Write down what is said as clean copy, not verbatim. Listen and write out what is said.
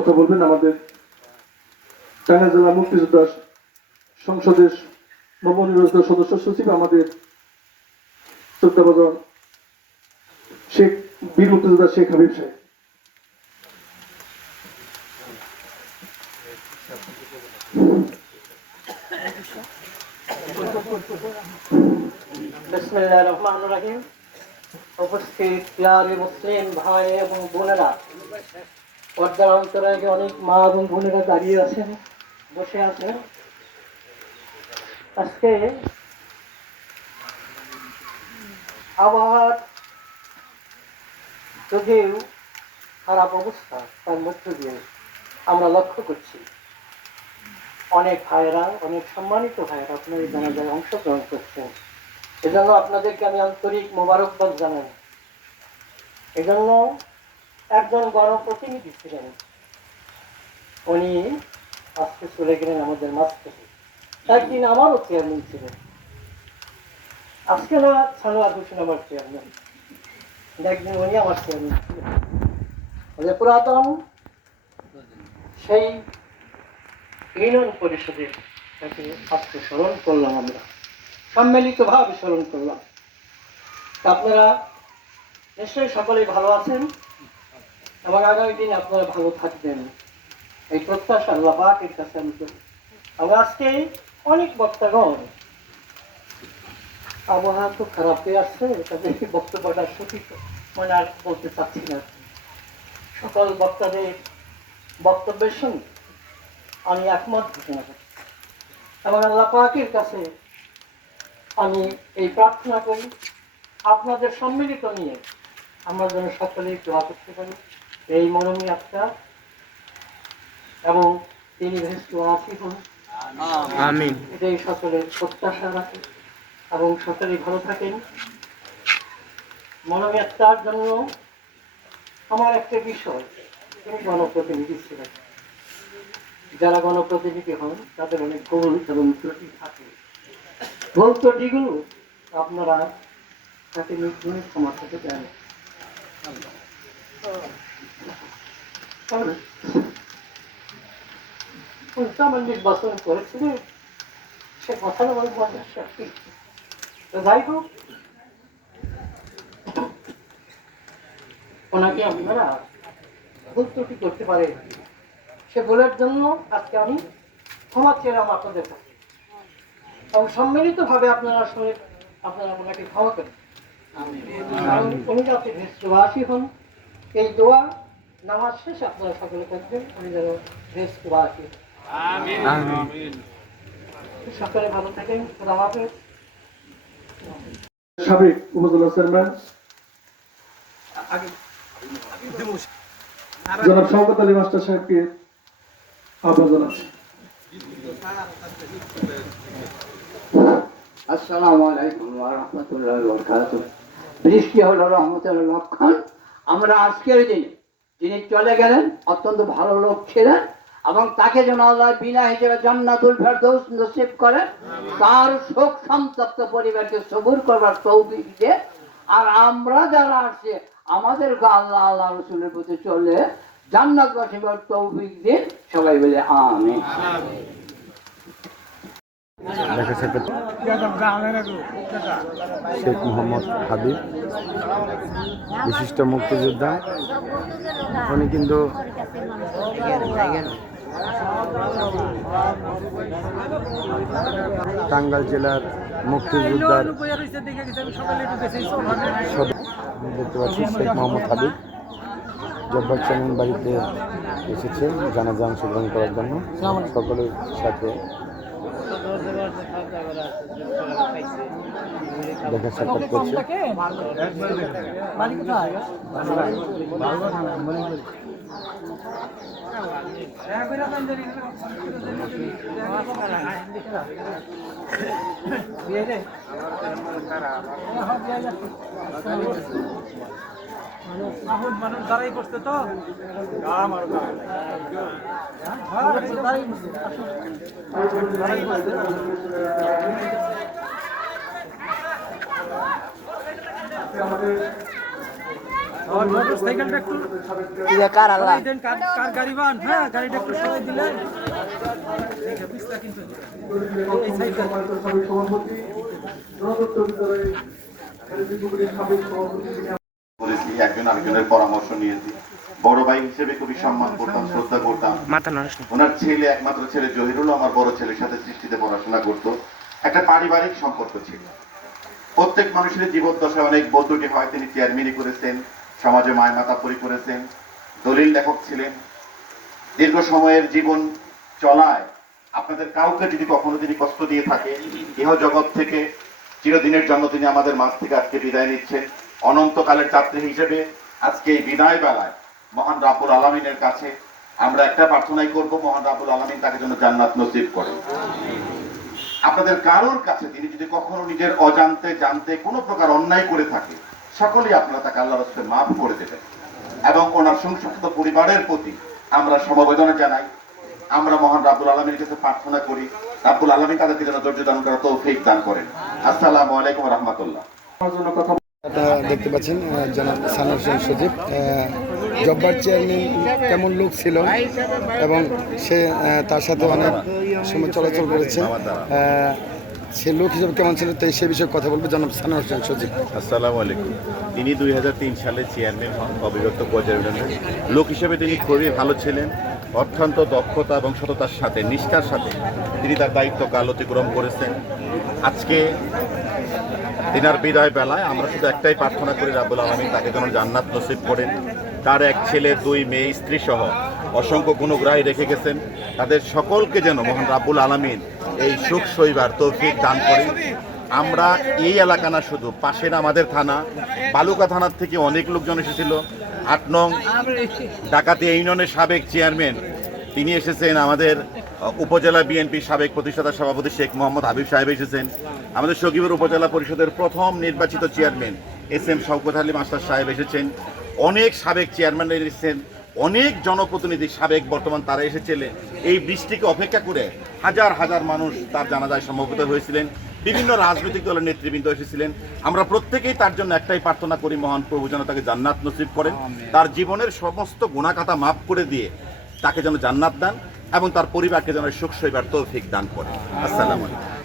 কথা বলবেন আমাদের টাঙ্গাইল জেলা মুক্তিযোদ্ধা সংসদের নবনির্বাচিত সদস্য সচিব আমাদের শ্রদ্ধাভাজন শেখ বীর মুক্তিযোদ্ধা শেখ হাবিব সাহেব। বিসমিল্লাহির রহমানির রহিম। উপস্থিত প্রিয় মুসলিম ভাই এবং বোনেরা, পর্দার অন্তরালে অনেক মা এবং বোনেরা দাঁড়িয়ে আছেন, বসে আছেন। আজকে আবহাওয়ার যদিও খারাপ অবস্থা, তার মধ্য দিয়ে আমরা লক্ষ্য করছি অনেক ভাইয়েরা, অনেক সম্মানিত ভাইয়েরা আপনার এই জানাজায় অংশগ্রহণ করছেন। এজন্য আপনাদেরকে আমি আন্তরিক মোবারকবাদ জানাই। এজন্য একজন গণপ্রতিনিধি ছিলেন, উনি আজকে চলে গেলেন আমাদের মাঝ থেকে। একদিন আমারও চেয়ারম্যান ছিলেন, আজকে না সানোয়ার হোসেন আমার চেয়ারম্যান, একদিন উনি আমার চেয়ারম্যান ছিলেন। পুরাতন সেই ইউনিয়ন পরিষদের তাকে আজকে স্মরণ করলাম, আমরা সম্মিলিতভাবে স্মরণ করলাম। আপনারা নিশ্চয়ই সকলেই ভালো আছেন এবং আগামী দিন আপনারা ভালো থাকবেন, এই প্রত্যাশা আল্লাহ পাকের কাছে আমি করি। আমরা আজকে অনেক বক্তাগণ, আবহাওয়া তো খারাপ হয়ে আসছে, তাদের বক্তব্যটা সঠিক মানে আর বলতে চাচ্ছি না। সকল বক্তাদের বক্তব্যের সঙ্গে আমি একমত ঘোষণা করি এবং আল্লাহ পাকের কাছে আমি এই প্রার্থনা করি আপনাদের সম্মিলিত নিয়ে আমরা যেন সকলেই দোয়া করতে পারি এই মরমী আত্মা এবং তিনি ভেস্ত আসি হন, আমিন। এটাই সকলের প্রত্যাশা রাখে এবং সকলেই ভালো থাকেন। মরমী আত্মার জন্য আমার একটা বিষয়, তিনি গণপ্রতিনিধি ছিলেন। যারা গণপ্রতিনিধি হন তাদের অনেক ভুল এবং ত্রুটি থাকে। ভুল ত্রুটিগুলো আপনারা তাকে নির্গুণে ক্ষমা করতে দেন। আমার নির্বাচন করেছিলেন, সে কথাটা বলে যাই হোক, ওনাকে আপনারা ভুল ত্রুটি করতে পারে, সে ভুলের জন্য আজকে আমি ক্ষমা চেলাম আপনাদের কাছে এবং সম্মিলিতভাবে আপনারা শুনে আপনারা ওনাকে ক্ষমা করেন। উনি যাতে ভেস্টবাসী হন, এই দোয়া নামাজ শেষে আপনারা সকলে করবেন, উনি যেন ভেস্টবাসী। সকলে ভালো থাকেন, খোদা হাফেজ। সাবেক উপজেলা চেয়ারম্যান জনাব শওকত আলী মাস্টার সাহেবকে আহ্বান জানাচ্ছি। আসসালামু আলাইকুম ওয়া রাহমাতুল্লাহি ওয়া বারাকাতুহু। বৃষ্টি হলো রহমতের লক্ষণ। আমরা আজকের দিনে যিনি চলে গেলেন অত্যন্ত ভালো লোক ছিলেন এবং তাকে যেন আল্লাহ বিনা হিসেবে জান্নাতুল ফেরদৌস নসিব করেন, তার শোক সন্তপ্ত পরিবারকে সবুর করবার তৌফিক দিয়ে, আর আমরা যারা আসছে আমাদেরকে আল্লাহ আল্লাহ রসুলের প্রতি চলে জান্নাতবাসী হবার তৌফিক দিন, সবাই বলে আমিন। শেখ মোহাম্মদ হাবিব, বিশিষ্ট মুক্তিযোদ্ধা। উনি কিন্তু টাঙ্গাইল জেলার মুক্তিযোদ্ধার দেখতে পাচ্ছি শেখ মোহাম্মদ হাবিব জব্বার চেয়ারম্যান বাড়িতে এসেছে জানাজা অংশগ্রহণ করার জন্য। সকলের সাথে দেখা সাক্ষাৎ করছে। মানুষ দাঁড়াই করছে তো আমাদের মোটরসাইকেলটা একটু দেন, কার গাড়ি বান, হ্যাঁ গাড়িটা একটু সরাই দিলেন পিছলা কিন্তু এই সাইকেল সাবেক সভাপতি জনদত্ত বিদ্যালয়ে সাবেক সভাপতি করেছি, একজন আরেকজনের পরামর্শ নিয়েছি। বড় ভাই হিসেবে খুবই সম্মান করতাম, শ্রদ্ধা করতাম। ওনার ছেলে, একমাত্র ছেলে জহিরুল আমার বড় ছেলের সাথে সৃষ্টিতে পড়াশোনা করতো। একটা পারিবারিক সম্পর্ক ছিল। প্রত্যেক মানুষের জীবদ্দশায় অনেক বদুটি হয়। তিনি চেয়ারম্যানই করেছেন, সমাজে মাতাপরি করেছেন, দলিল লেখক ছিলেন। দীর্ঘ সময়ের জীবন চলায় আপনাদের কাউকে যদি কখনো তিনি কষ্ট দিয়ে থাকে, ইহ জগৎ থেকে চিরদিনের জন্য তিনি আমাদের মাঝ থেকে আজকে বিদায় নিচ্ছেন। অনন্তকালের যাত্রী হিসেবে আজকে এই বিদায় বেলায় মহান রাব্বুল আলামিনের কাছে আমরা একটা প্রার্থনাই করব, মহান রাব্বুল আলামিন তাকে যেন জান্নাত নসিব করেন। আপনাদের কারোর কাছে তিনি যদি কখনো নিজের অজান্তে জানতে কোনো প্রকার অন্যায় করে থাকে, সকলেই আপনারা তাকে আল্লাহর রাস্তায় মাফ করে দেবেন। এবং ওনার সংশ্লিষ্ট পরিবারের প্রতি আমরা সমবেদনা জানাই। আমরা মহান রাব্বুল আলামিনের কাছে প্রার্থনা করি, রাব্বুল আলামিন তাদেরকে যেন ধৈর্য দান করার তৌফিক দান করেন। আসসালামু আলাইকুম ওয়া রাহমাতুল্লাহ। কথা এটা দেখতে পাচ্ছেন জনাব সানোয়ার হোসেন সজীব। জব্বার চেয়ারম্যান কেমন লোক ছিল এবং সে তার সাথে অনেক সময় চলাচল করেছে, সে লোক হিসেবে কেমন ছিল তাই সে বিষয়ে কথা বলবো জনাব সানোয়ার হোসেন সজীব। আসসালামু আলাইকুম। তিনি 2003 সালে চেয়ারম্যান হন অবিভক্ত পর্যায়ে। লোক হিসেবে তিনি খুবই ভালো ছিলেন। অত্যন্ত দক্ষতা এবং সততার সাথে, নিষ্ঠার সাথে তিনি তার দায়িত্ব কাল অতিক্রম করেছেন। আজকে দিনার বিদায় বেলায় আমরা শুধু একটাই প্রার্থনা করি, রাব্বুল আলামিন তাকে যেন জান্নাত নসিব করেন। তার এক ছেলে, 2 মেয়ে, স্ত্রী সহ অসংখ্য গুণগ্রাহী রেখে গেছেন। তাদের সকলকে যেন মহান রাব্বুল আলামিন এই সুখ সইবার তৌফিক দান করেন। আমরা এই এলাকা না, শুধু পাশের আমাদের থানা বালুকা থানার থেকে অনেক লোকজন এসেছিল। 8 নং ডাকাতি ইউনিয়নের সাবেক চেয়ারম্যান তিনি এসেছেন। আমাদের উপজেলা বিএনপির সাবেক প্রতিষ্ঠাতা সভাপতি শেখ মোহাম্মদ হাবিব সাহেব এসেছেন। আমাদের সখীপুর উপজেলা পরিষদের প্রথম নির্বাচিত chairman SM Shawkat Ali master সাহেব এসেছেন। অনেক সাবেক চেয়ারম্যান এসেছেন, অনেক জনপ্রতিনিধি সাবেক বর্তমান তারা এসেছিলেন। এই বৃষ্টিকে অপেক্ষা করে হাজার হাজার মানুষ তার জানাজায় সমবেত হয়েছিলেন। বিভিন্ন রাজনৈতিক দলের নেতৃবৃন্দ এসেছিলেন। আমরা প্রত্যেকেই তার জন্য একটাই প্রার্থনা করি, মহান প্রভু যেন তাকে জান্নাত নসিব করেন, তার জীবনের সমস্ত গুনাহখাতা মাফ করে দিয়ে তাকে যেন জান্নাত দান এবং তার পরিবারকে যেন সুখ সইবার তৌফিক দান করেন। আসসালামু আলাইকুম।